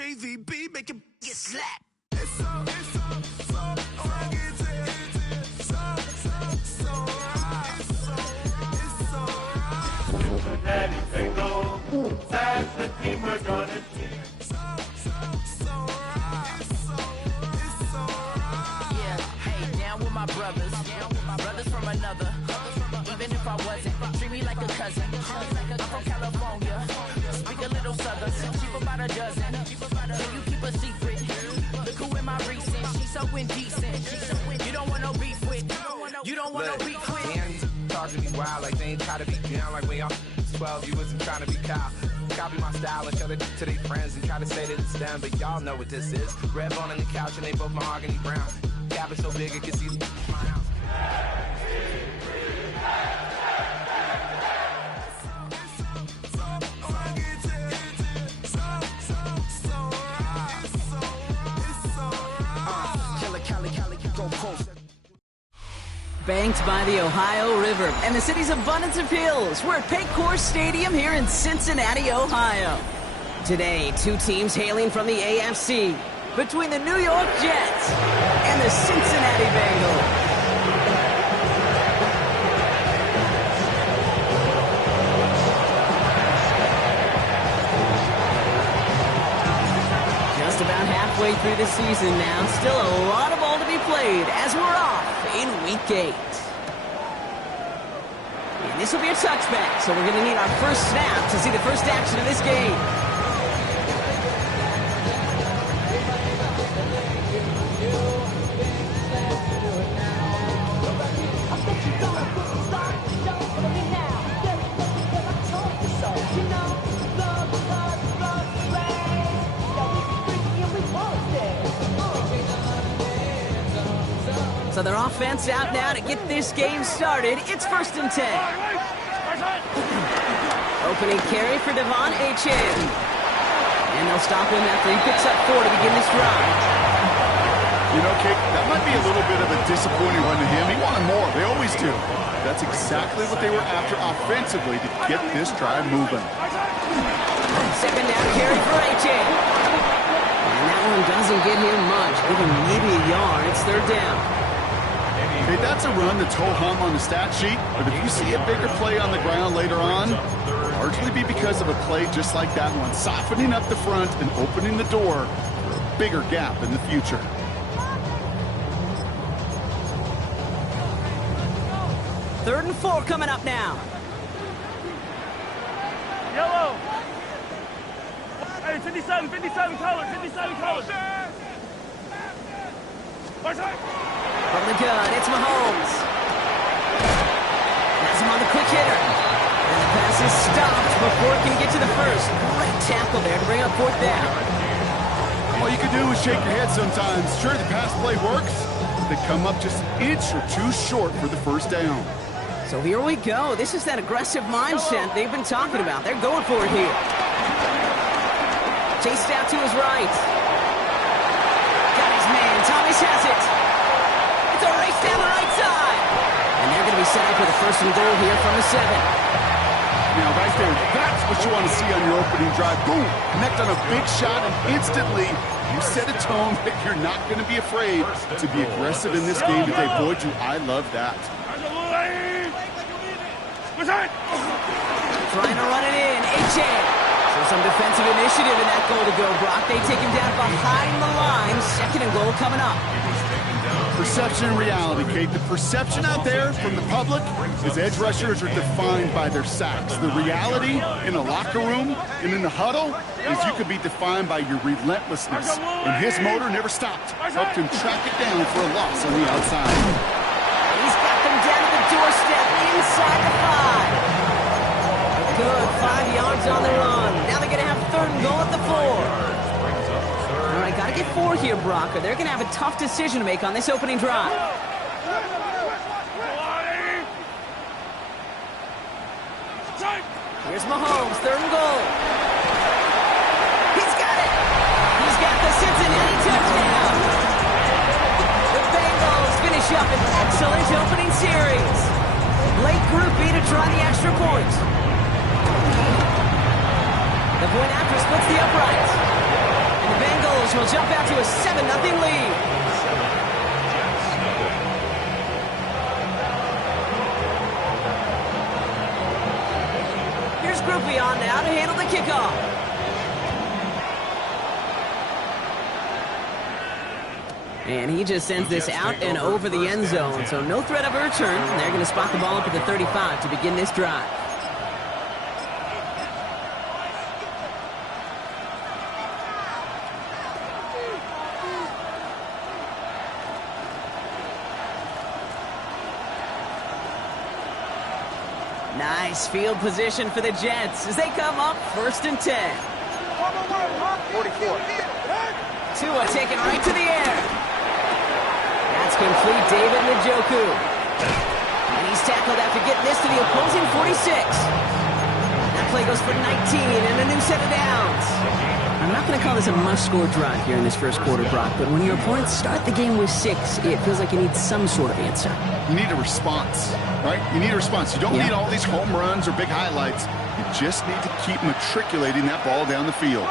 JVB, make it get slapped. Daddy say go, that's the team we're gonna see. Yeah, hey, down with my brothers from another. Even if I wasn't, treat me like a cousin. I'm from California, speak a little southern. Cheap about a dozen. Can you keep a secret? Look who in my recent. She's so indecent. You don't want no beef with. You don't want no beef with. Damn, talking to me wild like they ain't try to be down. Like when y'all 12, you wasn't trying to be Kyle. Copy my style and show it to their friends and try to say that it's them, but y'all know what this is. Red bone on the couch and they both mahogany brown. Gap is so big it can see my house. Banked by the Ohio River and the city's abundance of hills. We're at Paycor Stadium here in Cincinnati, Ohio. Today, two teams hailing from the AFC between the New York Jets and the Cincinnati Bengals. Just about halfway through the season now. Still a lot of ball to be played as we're off in Week 8. And this will be a touchback, so we're going to need our first snap to see the first action of this game. So their offense out now to get this game started. It's 1st and 10. Opening carry for Devon Achane. And they'll stop him after he picks up 4 to begin this drive. You know, Kate, that might be a little bit of a disappointing one to him. He wanted more. They always do. That's exactly what they were after offensively to get this drive moving. 2nd down carry for Achane. And that one doesn't get him much. Give him maybe a yard. It's 3rd down. Hey, that's a run that's ho-hum on the stat sheet, but if you see a bigger play on the ground later on, it'll largely be because of a play just like that one, softening up the front and opening the door for a bigger gap in the future. Third and 4 coming up now. Yellow. Hey, 57 colors, 57 colors. From the gun, it's Mahomes. Has him on the quick hitter. And the pass is stopped before it can get to the first. Great tackle there to bring up 4th down. All you can do is shake your head sometimes. Sure, the pass play works, but they come up just an inch or two short for the 1st down. So here we go. This is that aggressive mindset they've been talking about. They're going for it here. Chased out to his right. Got his man. Thomas has it. It's a race down the right side. And they're going to be set up with a 1st and goal here from the 7. Now, right there, that's what you want to see on your opening drive. Boom! Connect on a big shot, and instantly you set a tone that you're not going to be afraid to be aggressive in this game today. Boy, do I love that. Trying to run it in. Achane. So some defensive initiative in that goal to go, Brock. They take him down behind the line. 2nd and goal coming up. Perception and reality, Kate. The perception out there from the public is edge rushers are defined by their sacks. The reality in a locker room and in the huddle is you could be defined by your relentlessness. And his motor never stopped. Helped him track it down for a loss on the outside. He's got them down to the doorstep inside the 5. Good, 5 yards on the run. Now they're going to have 3rd and goal at the 4. All right, got to get 4 here, Brock, or they're going to have a tough decision to make on this opening drive. Here's Mahomes, 3rd and goal. He's got it. He's got the Cincinnati touchdown. The Bengals finish up an excellent opening series. Late Group B to try the extra point. The point after splits the uprights. And the which will jump out to a 7-0 lead. Here's Groupie on now to handle the kickoff. And he just sends this out and over the end zone, so no threat of a return. They're going to spot the ball up at the 35 to begin this drive. Nice field position for the Jets as they come up 1st and 10. 44. Tua taken right to the air. That's complete, David Njoku. And he's tackled after getting this to the opposing 46. That play goes for 19 and a new set of downs. I'm not going to call this a must-score drive here in this first quarter, Brock, but when your opponents start the game with 6, it feels like you need some sort of answer. You need a response, right? You need a response. You don't need all these home runs or big highlights. You just need to keep matriculating that ball down the field.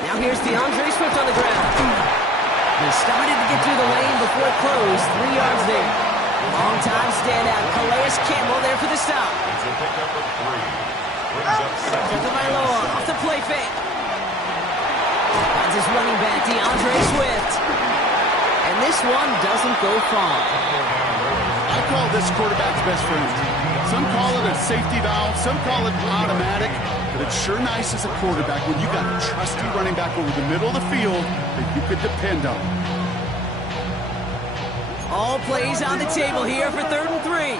Now here's DeAndre Swift on the ground. He started to get through the lane before it closed. 3 yards there. Long-time standout Calais Campbell there for the stop. Tagovailoa off the play fake. That's his running back, DeAndre Swift. And this one doesn't go far. I call this quarterback's best friend. Some call it a safety valve, some call it automatic, but it's sure nice as a quarterback when you got a trusty running back over the middle of the field that you could depend on. All plays on the table here for 3rd and 3.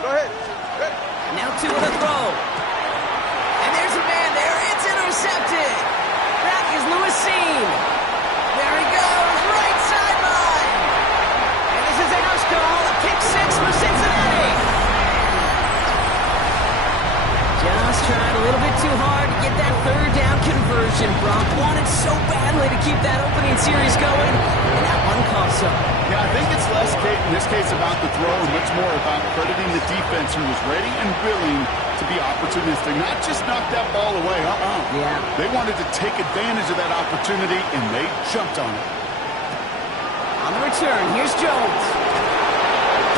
Go ahead. Now Tua to throw. And there's a man there. It's intercepted. That is Lewis Seen. There he goes. Right sideline. And this is a house call. A pick 6 for Cincinnati. Just trying a little bit too hard to get that 3rd down conversion. Brock wanted so badly to keep that opening series going, and that one cost him. Yeah, I think it's less, in this case, about the throw and much more about crediting the defense who was ready and willing to be opportunistic, not just knock that ball away. Yeah. They wanted to take advantage of that opportunity, and they jumped on it. On the return, here's Jones.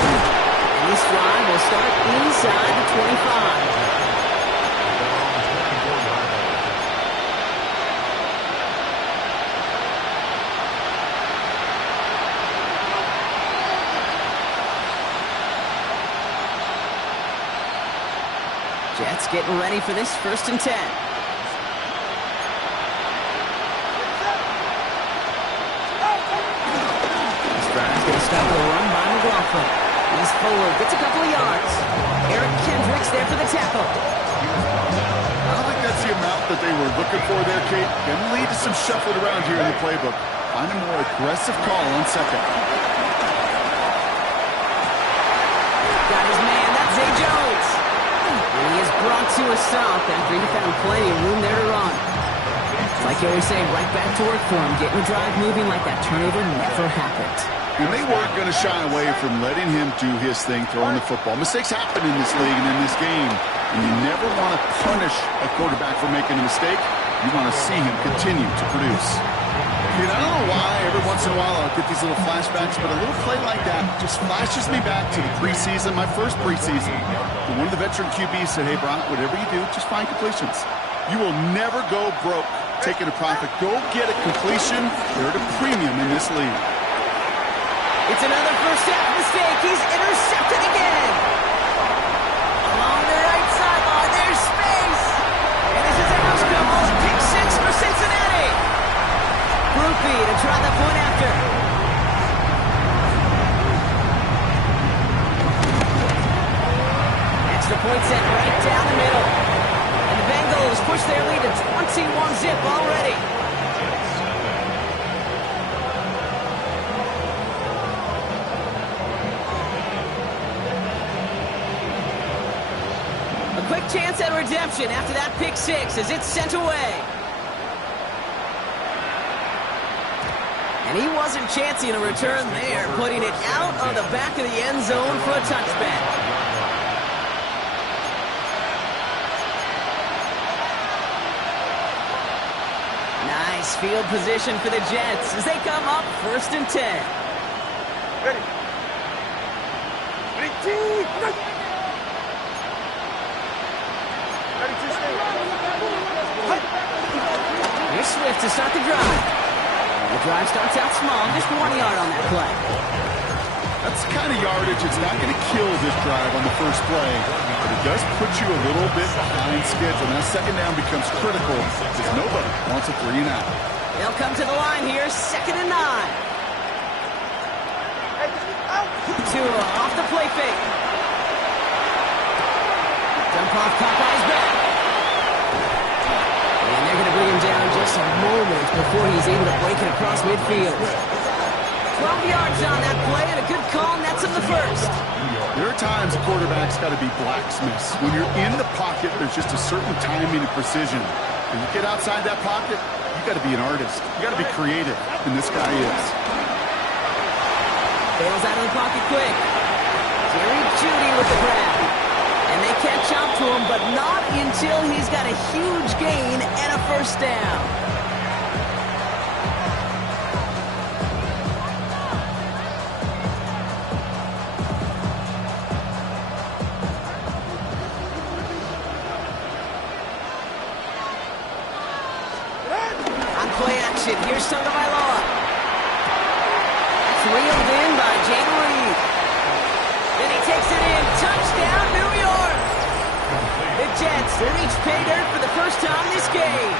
And this drive will start inside the 25. Jets getting ready for this 1st and 10. This drive's going to start with a run by McLaughlin. He's forward, gets a couple of yards. Eric Kendricks there for the tackle. I don't think that's the amount that they were looking for there, Kate. Going to lead to some shuffling around here in the playbook. Find a more aggressive call on 2nd. Got his man, that's Zay Jones. And he is brought to a stop after he found plenty of room there to run. Like you always say, right back to work for him, getting the drive moving like that turnover never happened. And they weren't going to shy away from letting him do his thing throwing the football. Mistakes happen in this league and in this game. And you never want to punish a quarterback for making a mistake. You want to see him continue to produce. And I don't know why every once in a while I'll get these little flashbacks, but a little play like that just flashes me back to the preseason, my first preseason. And one of the veteran QBs said, hey, Brock, whatever you do, just find completions. You will never go broke taking a profit. Go get a completion. They're at a premium in this league. It's another first half mistake. He's intercepted again. Along the right sideline, there's space. And this is a house call. Pick 6 for Cincinnati. Groupie to try the point after. Extra point set right down the middle. And the Bengals push their lead to 21-zip already. A quick chance at redemption after that pick 6 as it's sent away. And he wasn't chancing a return there, putting it out on the back of the end zone for a touchback. Nice field position for the Jets as they come up 1st and 10. Ready. Ready, team. Ready to stay. Here's Swift to start the drive. The drive starts out small, just 1 yard on that play. That's the kind of yardage it's not going to kill this drive on the first play, but it does put you a little bit behind schedule. Now second down becomes critical because nobody wants a 3 and out. They'll come to the line here, 2nd and 9. Tua off the play fake. Dump off, caught by his back. And they're going to bring him down just a moment before he's able to break it across midfield. 12 yards on that play and a good call, nets him the first. There are times a quarterback's got to be blacksmiths. When you're in the pocket, there's just a certain timing and precision. When you get outside that pocket, you got to be an artist. You got to be creative, and this guy is. Bails out of the pocket quick. Jerry Jeudy with the grab. And they catch up to him, but not until he's got a huge gain and a first down. On play action, here's Tagovailoa. That's reeled in by Jaden Reed. Then he takes it in. Touchdown, New York! The Jets reach pay dirt for the first time this game.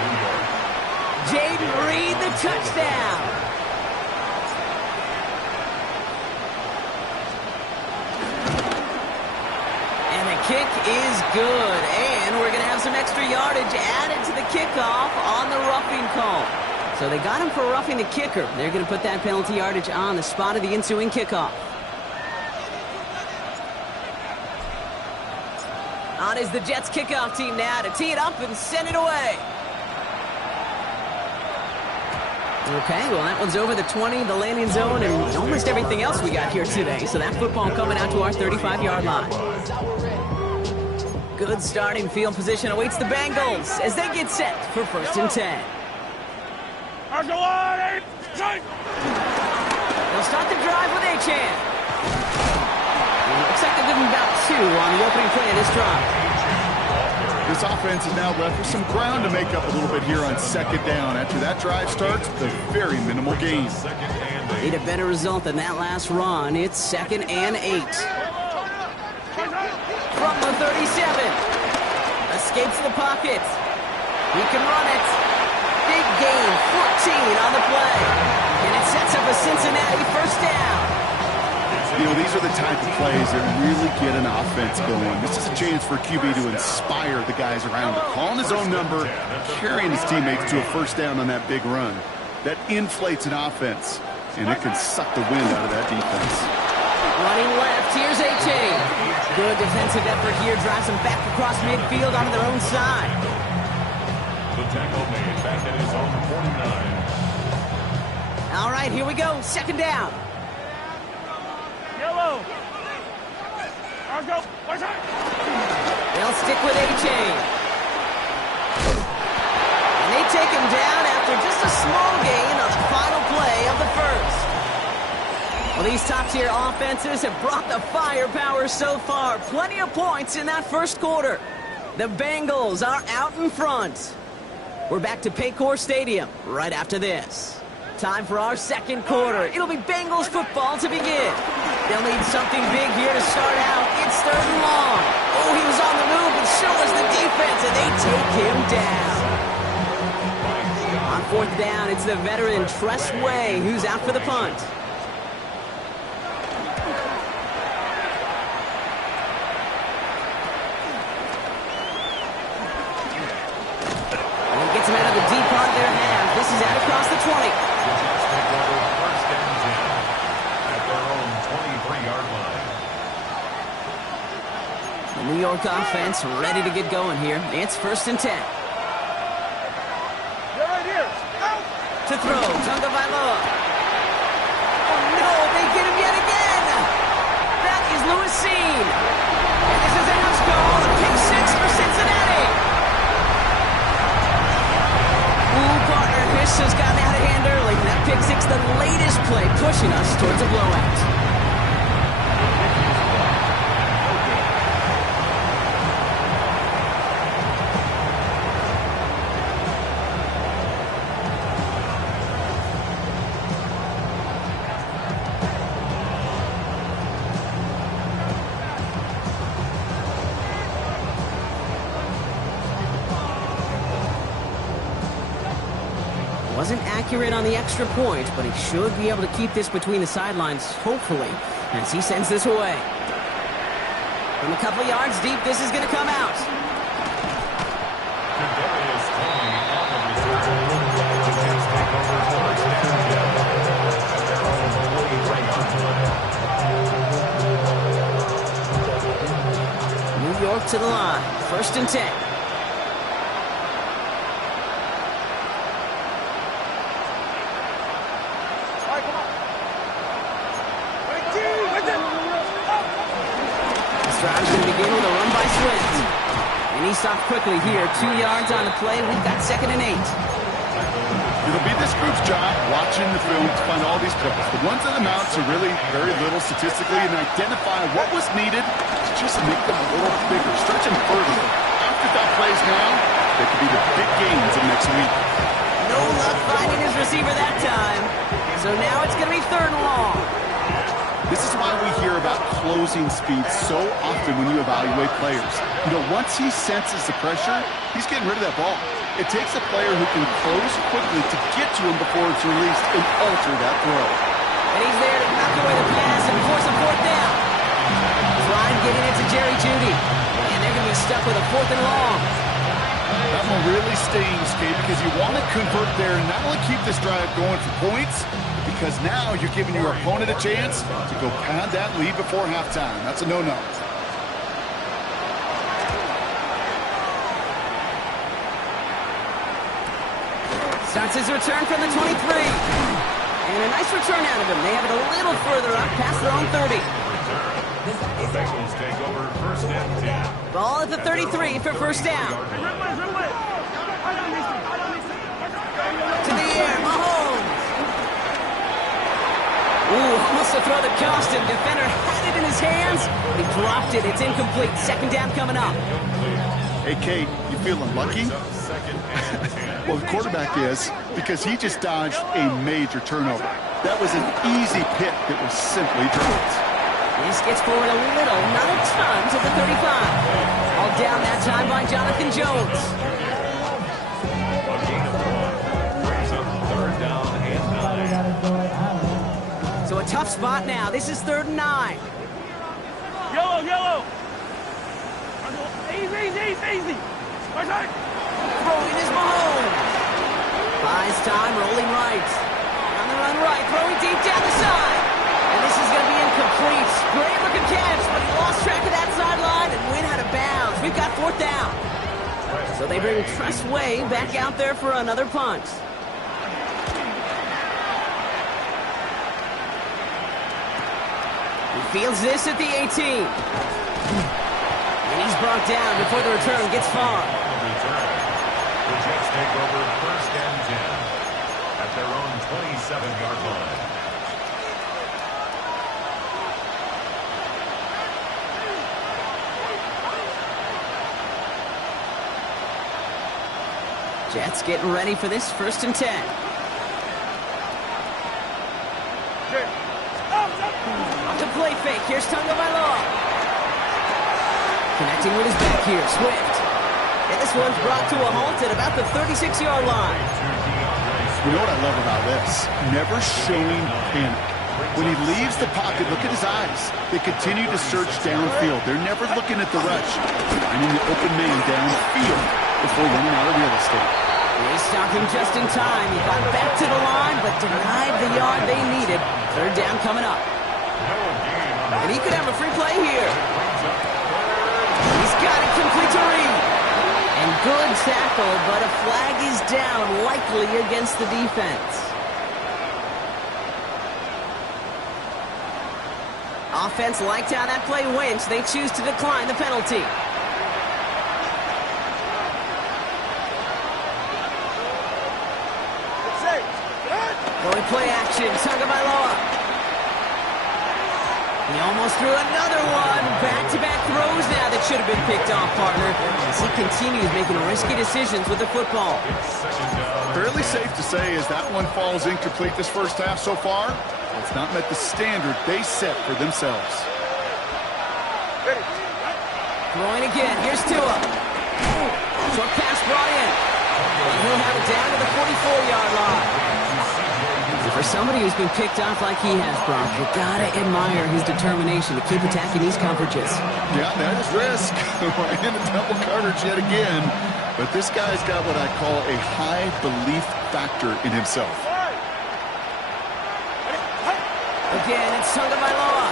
Jaden Reed, the touchdown. And the kick is good. And we're going to have some extra yardage added to the kickoff on the roughing call. So they got him for roughing the kicker. They're going to put that penalty yardage on the spot of the ensuing kickoff. On is the Jets kickoff team now to tee it up and send it away. Okay, well that one's over the 20, the landing zone, and almost everything else we got here today. So that football coming out to our 35-yard line. Good starting field position awaits the Bengals as they get set for 1st and 10. They'll start the drive with Achane. Looks like they're giving about 2 on the opening play of this drive. This offense is now left with some ground to make up a little bit here on 2nd down. After that drive starts, the very minimal gain. Need a better result than that last run. It's 2nd and 8. From the 37. Escapes the pocket. He can run it. Big gain, 14 on the play. And it sets up a Cincinnati first down. You know, these are the type of plays that really get an offense going. This is a chance for QB to inspire the guys around him. Calling his own number, carrying his teammates to a first down on that big run. That inflates an offense, and it can suck the wind out of that defense. Running left, here's Achane. Good defensive effort here, drives them back across midfield onto their own side. The tackle made back at his own 49. All right, here we go, 2nd down. Yellow. They'll stick with Achane. And they take him down after just a small gain on the final play of the first. Well, these top-tier offenses have brought the firepower so far. Plenty of points in that first quarter. The Bengals are out in front. We're back to Paycor Stadium right after this. Time for our 2nd quarter. It'll be Bengals football to begin. They'll need something big here to start out. It's 3rd and long. Oh, he was on the move, but so was the defense, and they take him down. On 4th down, it's the veteran Tress Way who's out for the punt. And he gets him out of the deep part of their half. This is out across the 20. The New York offense ready to get going here. It's 1st and 10. You're right here. To throw, Tagovailoa. Oh no, they get him yet again. That is Lewis Seen. And this is a house call, a kick 6 for Cincinnati. Ooh, partner, Hiss has got Wasn't accurate on the extra point, but he should be able to keep this between the sidelines, hopefully, as he sends this away. From a couple yards deep, this is going to come out. New York to the line. 1st and 10. Stroud's going to begin with a run by Swift. And he stopped quickly here. 2 yards on the play. We've got 2nd and 8. It'll be this group's job watching the film to find all these plays. The ones that amount to really very little statistically and identify what was needed to just make them a little bigger, stretch them further. After that plays now, they could be the big gains of next week. No luck finding his receiver that time. So now it's going to be 3rd and long. This is why we hear about closing speed so often when you evaluate players. You know, once he senses the pressure, he's getting rid of that ball. It takes a player who can close quickly to get to him before it's released and alter that throw. And he's there to knock away the pass and force a 4th down. Prime getting it to Jerry Jeudy. And they're going to be stuck with a 4th and long. That one really stings, Kate, because you want to convert there and not only keep this drive going for points, because now you're giving your opponent a chance to go pad that lead before halftime. That's a no-no. Starts his return from the 23. And a nice return out of him. They have it a little further up past their own 30. Bengals take over 1st and 10. Ball at the 33 for 1st down. To the air, Mahomes. Ooh, almost to throw that cost him. Defender had it in his hands. He dropped it. It's incomplete. 2nd down coming up. Hey, Kate, you feeling lucky? Well, the quarterback is, because he just dodged a major turnover. That was an easy pick that was simply dropped. This gets forward a little, not a ton, to the 35. All down that time by Jonathan Jones. A gain of 1 brings up 3rd down and 9. So a tough spot now. This is 3rd and 9. Yellow. Easy. Throwing is Mahomes. Buys time, rolling right. On the run right, throwing deep down the side. And this is going to be incomplete. Great looking catch, but he lost track of that sideline and went out of bounds. We've got 4th down. So they bring Tressway back out there for another punt. He fields this at the 18. And he's brought down before the return gets far. The Jets take over 1st and 10 at their own 27-yard line. Jets getting ready for this 1st and 10. Off the play fake. Here's Tagovailoa. Connecting with his back here, Swift. And this one's brought to a halt at about the 36-yard line. You know what I love about this? Never showing panic. When he leaves the pocket, look at his eyes. They continue to search downfield. They're never looking at the rush. Finding the open man downfield before running out of real estate. They stopped him just in time. He got back to the line, but denied the yard they needed. 3rd down coming up. And he could have a free play here. He's got it complete to Reed. And good tackle, but a flag is down, likely against the defense. Offense liked how that play went. They choose to decline the penalty. Going play action, Tagovailoa. He almost threw another one. Back-to-back throws now that should have been picked off, partner, as he continues making risky decisions with the football. Fairly safe to say as that one falls incomplete this 1st half so far, it's not met the standard they set for themselves. Throwing again. Here's Tua. Short pass brought in. And he'll have it down to the 44-yard line. For somebody who's been picked off like he has, Brock, you gotta admire his determination to keep attacking these coverages. Yeah, that is risk. And a double coverage yet again. But this guy's got what I call a high belief factor in himself. Again, it's Tagovailoa.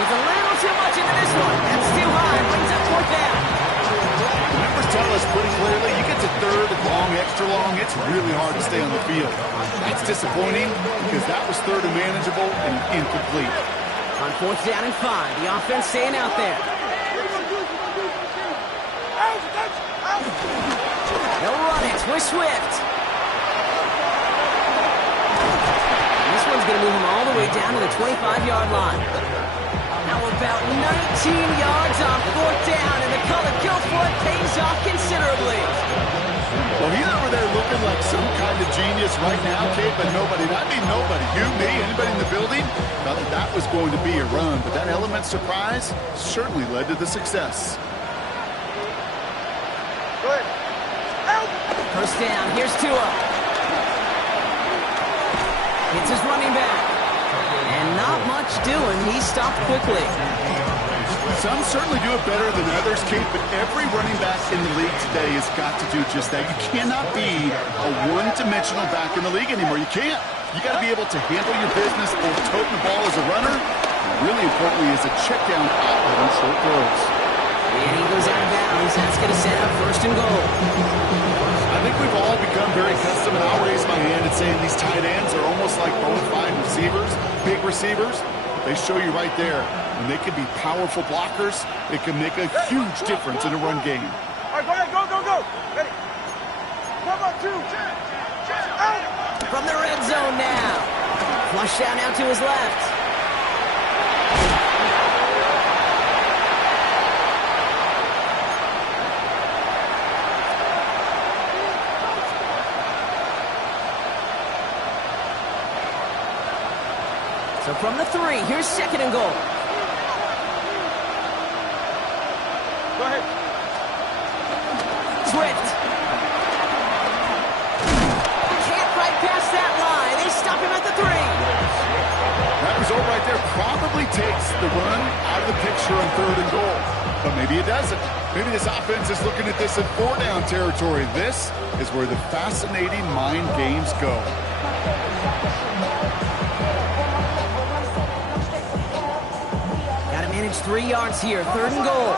He's a little too much into this one. That's too high. Brings up 4th down. Numbers tell us pretty clearly, you get to 3rd and long, extra long, it's really hard to stay on the field. That's disappointing because that was 3rd and manageable and incomplete. On 4th down and 5, the offense staying out there. They'll run it with Swift. This one's going to move him all the way down to the 25-yard line. How about 19 yards on 4th down, and the color kill for it pays off considerably. Well, he's over there looking like some kind of genius right now, Kate, but nobody, I mean nobody, you, me, anybody in the building, thought that was going to be a run. But that element surprise certainly led to the success. Good. First down, here's Tua. It's his running back. And not much doing. He stopped quickly. Some certainly do it better than others, Kate, but every running back in the league today has got to do just that. You cannot be a one-dimensional back in the league anymore. You can't. You got to be able to handle your business, both toting the ball as a runner, and really importantly as a check down outlet on short throws. And he goes out of bounds. That's going to set up 1st and goal. I think we've all become very accustomed, and I'll raise my hand and saying these tight ends are almost like bona fide receivers, big receivers. They show you right there. When they can be powerful blockers, it can make a huge difference in a run game. All right, go ahead, go. Ready. Come on, 2. Out. From the red zone now. Flush down out to his left. So from the 3, here's 2nd and goal. Go ahead. Swift. Can't fight past that line. They stop him at the 3. That result right there probably takes the run out of the picture on 3rd and goal. But maybe it doesn't. Maybe this offense is looking at this in 4-down territory. This is where the fascinating mind games go. Got to manage 3 yards here. 3rd and goal.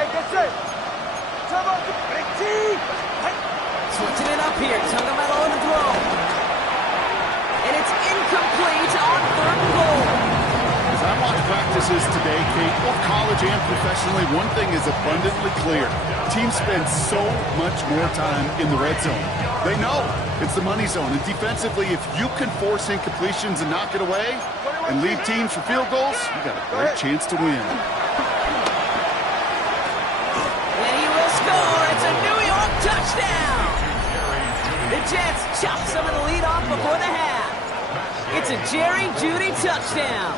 Hey, get set. Switching it up here. Tagovailoa to throw. And it's incomplete on 3rd and goal. As I watch practices today, Kate, both college and professionally, one thing is abundantly clear. Teams spend so much more time in the red zone. They know it's the money zone. And defensively, if you can force incompletions and knock it away and lead teams for field goals, you got a great chance to win. And he will score. It's a New York touchdown. The Jets chop some of the lead off before the half. It's a Jerry Jeudy touchdown.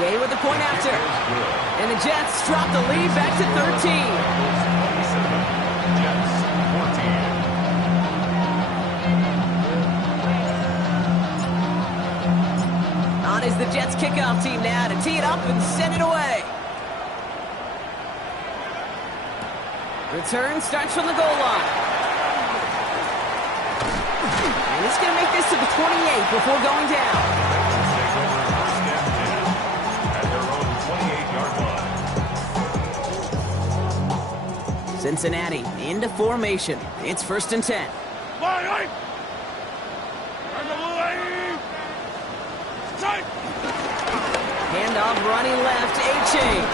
Gay with the point after. And the Jets drop the lead back to 13. On is the Jets kickoff team now to tee it up and send it away. Return starts from the goal line. And he's going to make this to the 28 before going down. Cincinnati into formation. It's 1st and 10. Handoff running left, A-Chain.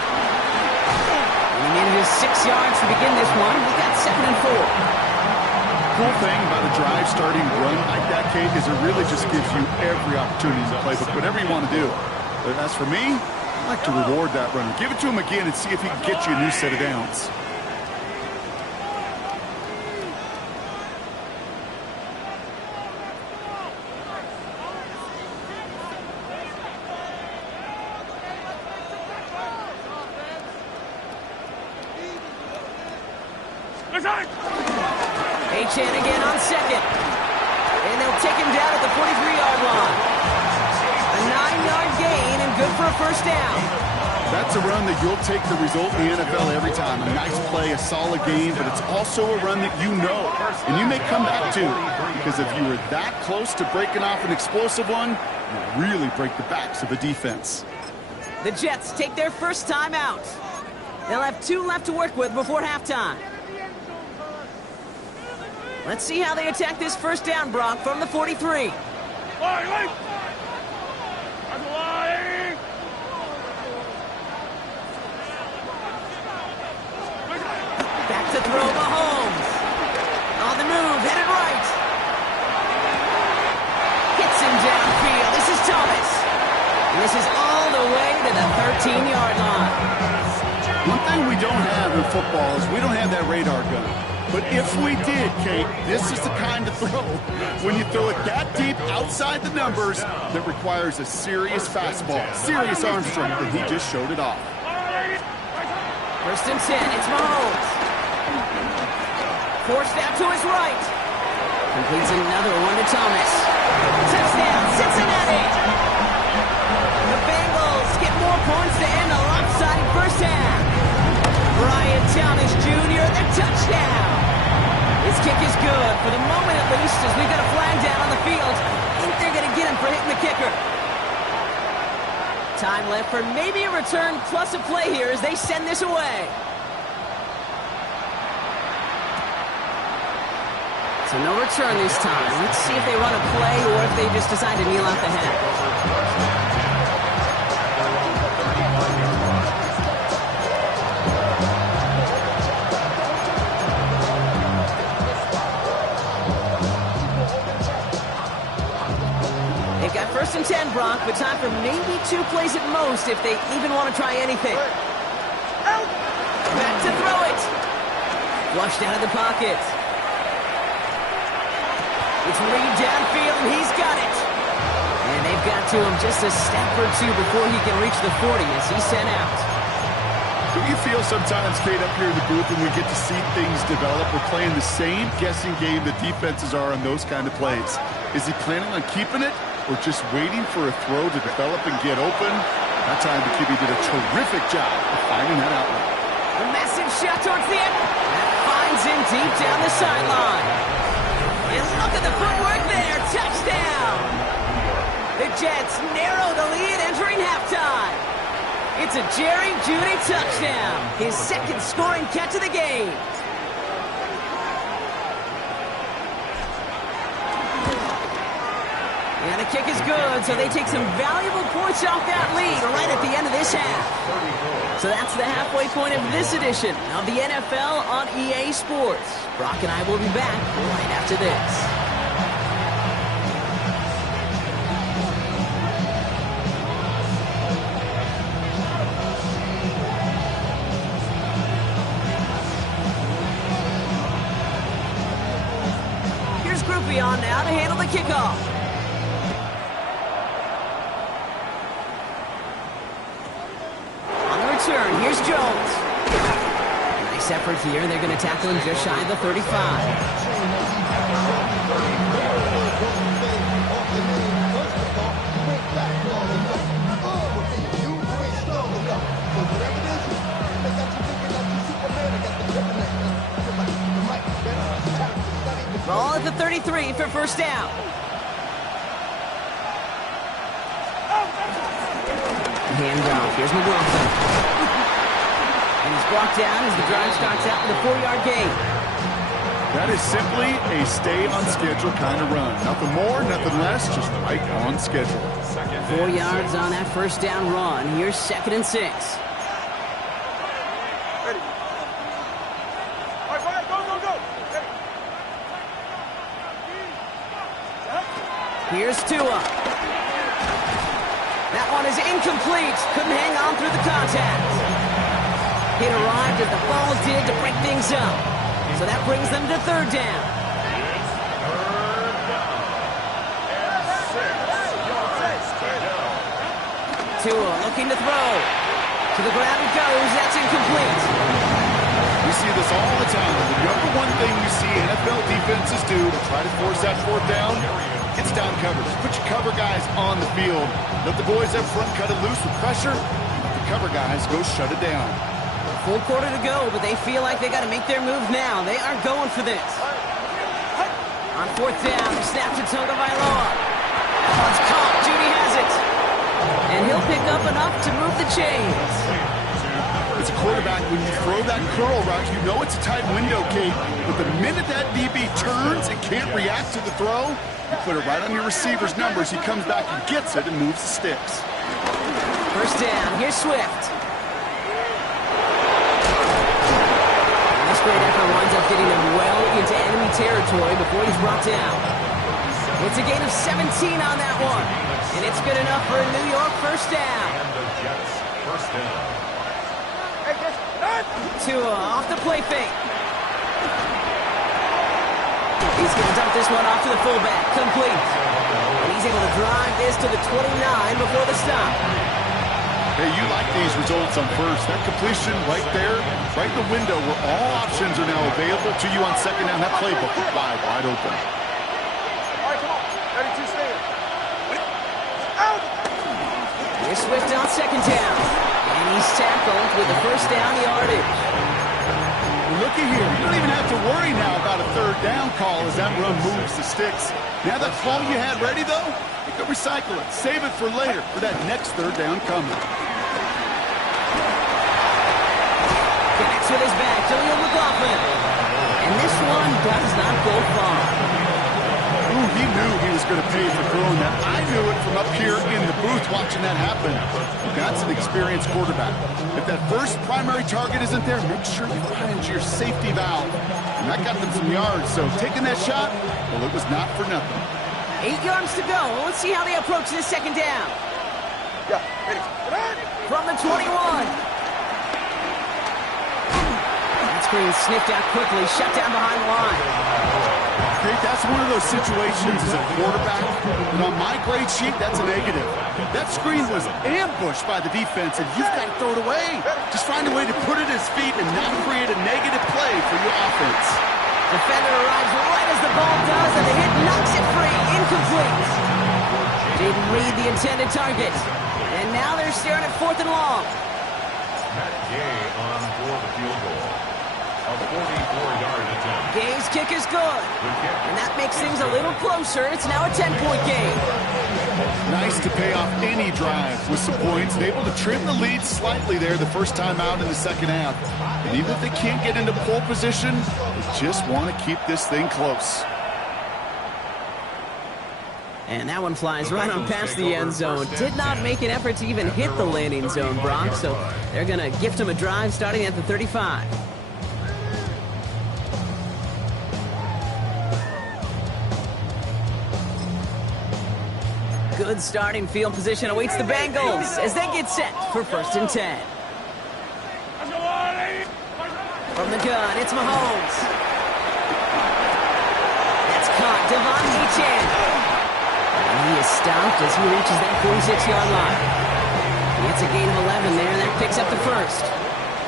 And he manages 6 yards to begin this one. We've got 2nd and 4. Cool thing about a drive starting run like that, Kate, is it really just gives you every opportunity to play whatever you want to do. But as for me, I like to reward that runner. Give it to him again and see if he can get you a new set of downs. H.N. again on second. And they'll take him down at the 43-yard line. A 9-yard gain and good for a first down. That's a run that you'll take the result in the NFL every time. A nice play, a solid game, but it's also a run that you know, and you may come back to, because if you were that close to breaking off an explosive one, you really break the backs of the defense. The Jets take their first time out. They'll have 2 left to work with before halftime. Let's see how they attack this first down, Brock, from the 43. Back to throw, Mahomes. On the move, headed right. Hits him downfield. This is Thomas. And this is all the way to the 13-yard line. One thing we don't have in football is we don't have that radar gun. But if we did, Kate, this is the kind of throw when you throw it that deep outside the numbers that requires a serious fastball, serious arm strength, and he just showed it off. First and 10, it's Mahomes. Forced out to his right. Completes another one to Thomas. Touchdown, Cincinnati! The Bengals get more points to end a lopsided first half. Brian Thomas Jr., the touchdown. His kick is good, for the moment at least, as we've got a flag down on the field. I think they're going to get him for hitting the kicker. Time left for maybe a return plus a play here as they send this away. So no return this time. Let's see if they run a play or if they just decide to kneel out the half. They've got first and 10, Brock, but time for maybe 2 plays at most if they even want to try anything. Back to throw it. Flushed out of the pocket. It's Reed downfield, and he's got it. And they've got to him just a step or 2 before he can reach the 40 as he's sent out. Do you feel sometimes, Kate, up here in the booth when we get to see things develop, we're playing the same guessing game the defenses are on those kind of plays? Is he planning on keeping it or just waiting for a throw to develop and get open? That time the QB did a terrific job of finding that outlet. A massive shot towards the end. That finds him deep down the sideline. And look at the footwork there. Touchdown! The Jets narrow the lead entering halftime. It's a Jerry Jeudy touchdown. His second scoring catch of the game. And the kick is good, so they take some valuable points off that lead right at the end of this half. So that's the halfway point of this edition of the NFL on EA Sports. Brock and I will be back right after this. Here's Groupie on now to handle the kickoff. Here's Jones. Nice effort here. They're going to tackle him just shy of the 35. Ball at the 33 for first down. Handoff. Here's McLaughlin. And he's brought down as the drive starts out with a 4-yard gain. That is simply a stay-on-schedule kind of run. Nothing more, nothing less, just right on schedule. 4 yards on that first down run. Here's 2nd and 6. Ready. All right, go. Ready. Here's Tua. That one is incomplete. Couldn't hang on through the contact. It arrived as the ball did to break things up. So that brings them to 3rd down. Tua looking to throw. To the ground it goes. That's incomplete. We see this all the time. The number one thing we see NFL defenses do to try to force that fourth down, it's down coverage. Put your cover guys on the field. Let the boys up front cut it loose with pressure. Let the cover guys go shut it down. Full quarter to go, but they feel like they got to make their move now. They are going for this. On fourth down, snap to Tagovailoa. It's caught. Judy has it. And he'll pick up enough to move the chains. As a quarterback, when you throw that curl route, you know it's a tight window, Kate. But the minute that DB turns and can't react to the throw, you put it right on your receiver's numbers. He comes back and gets it and moves the sticks. First down. Here's Swift. This great effort winds up getting him well into enemy territory before he's brought down. It's a gain of 17 on that one. And it's good enough for a New York first down. And the Jets first down. Tua off the play fake. He's going to dump this one off to the fullback. Complete. And he's able to drive this to the 29 before the stop. Hey, you like these results on first. That completion right there, right in the window where all options are now available to you on second down. That playbook is wide open. All right, come on. Ready to stand. Out! Here's Swift on second down. And he's tackled with the first down yardage. Looky here. You don't even have to worry now about a third down call as that run moves the sticks. Now that call you had ready, though, you can recycle it. Save it for later for that next third down coming. Connects with his back, Jaleel McLaughlin. And this one does not go far. Ooh, he knew he was going to pay for throwing that. I knew it from up here in the booth watching that happen. That's an experienced quarterback. If that first primary target isn't there, make sure you find your safety valve. And that got them some yards, so taking that shot, well, it was not for nothing. 8 yards to go. Let's see how they approach this second down. Yeah, ready. From the 21. That screen sniffed out quickly, shut down behind the line. Great, that's one of those situations as a quarterback, and on my grade sheet, that's a negative. That screen was ambushed by the defense, and you've got to throw it away. Just find a way to put it at his feet and not create a negative play for your offense. Defender arrives right as the ball does, and the hit knocks it free. Incomplete. Didn't read the intended target. And now they're staring at fourth and long. Matt Gay on for the field goal. A 44-yard attempt. Gay's kick is good. And that makes things a little closer. It's now a 10-point game. Nice to pay off any drive with some points. And able to trim the lead slightly there the first time out in the second half. And even if they can't get into pole position, they just want to keep this thing close. And that one flies right on past the end zone. Did not make an effort to even hit the landing zone, Brock. So they're going to gift him a drive starting at the 35. Good starting field position awaits the Bengals as they get set for first and 10. From the gun, it's Mahomes. That's caught. Devon Achane. And he is stopped as he reaches that 46-yard line. It's a gain of 11 there, and that picks up the first.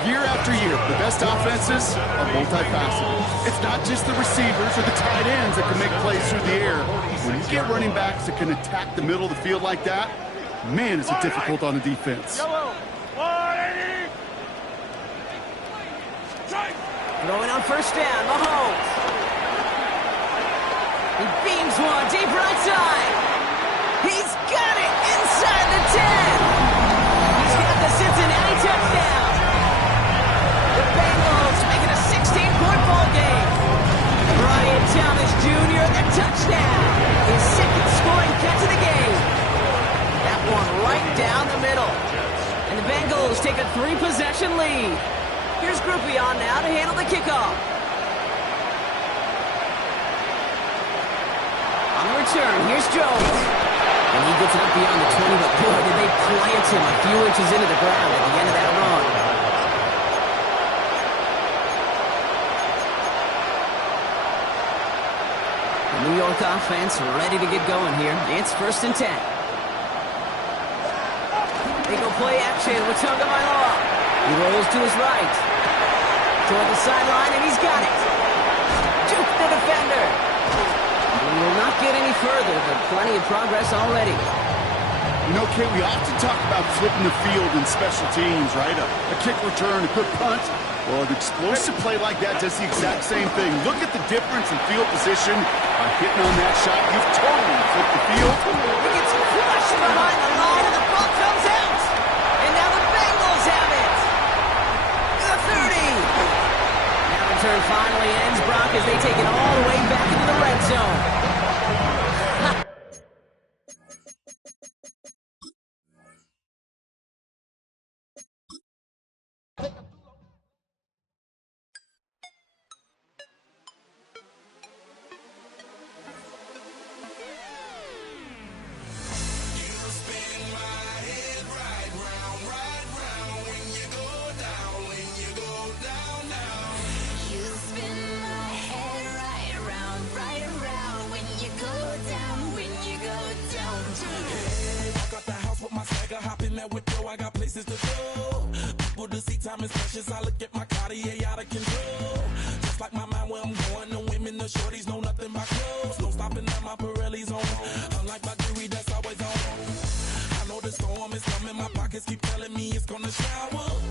Year after year, the best offenses are multifaceted. It's not just the receivers or the tight ends that can make plays through the air. When you get running backs that can attack the middle of the field like that, man, is it difficult on the defense. Throwing on first down, Mahomes. He beams one deep right side. He's got it inside the 10. He's got the Cincinnati touchdown. The Bengals make it a 16-point ball game. Brian Thomas Jr., the touchdown. His second scoring catch of the game. That one right down the middle. And the Bengals take a 3-possession lead. Here's Groupie on now to handle the kickoff. On the return, here's Jones. And he gets it up beyond the 20, but boy, did they plant him a few inches into the ground at the end of that run. The New York offense ready to get going here. It's first and 10. They go play action with Tagovailoa. He rolls to his right. Toward the sideline, and he's got it. Juke the defender. We will not get any further, but plenty of progress already. You know, Kate, we often talk about flipping the field in special teams, right? A kick return, a good punt. Well, an explosive play like that does the exact same thing. Look at the difference in field position. By hitting on that shot, you've totally flipped the field. He gets crushed behind the line, and the ball comes out. And now the Bengals have it. The 30. Now the turn finally ends, Brock, as they take it all the way back into the red zone. I got places to go. People to see, time is precious. I look at my Cartier out of control. Just like my mind where I'm going. The women, the shorties know nothing but clothes. No stopping at my Pirelli's on. Unlike my jewelry that's always on. I know the storm is coming. My pockets keep telling me it's gonna shower.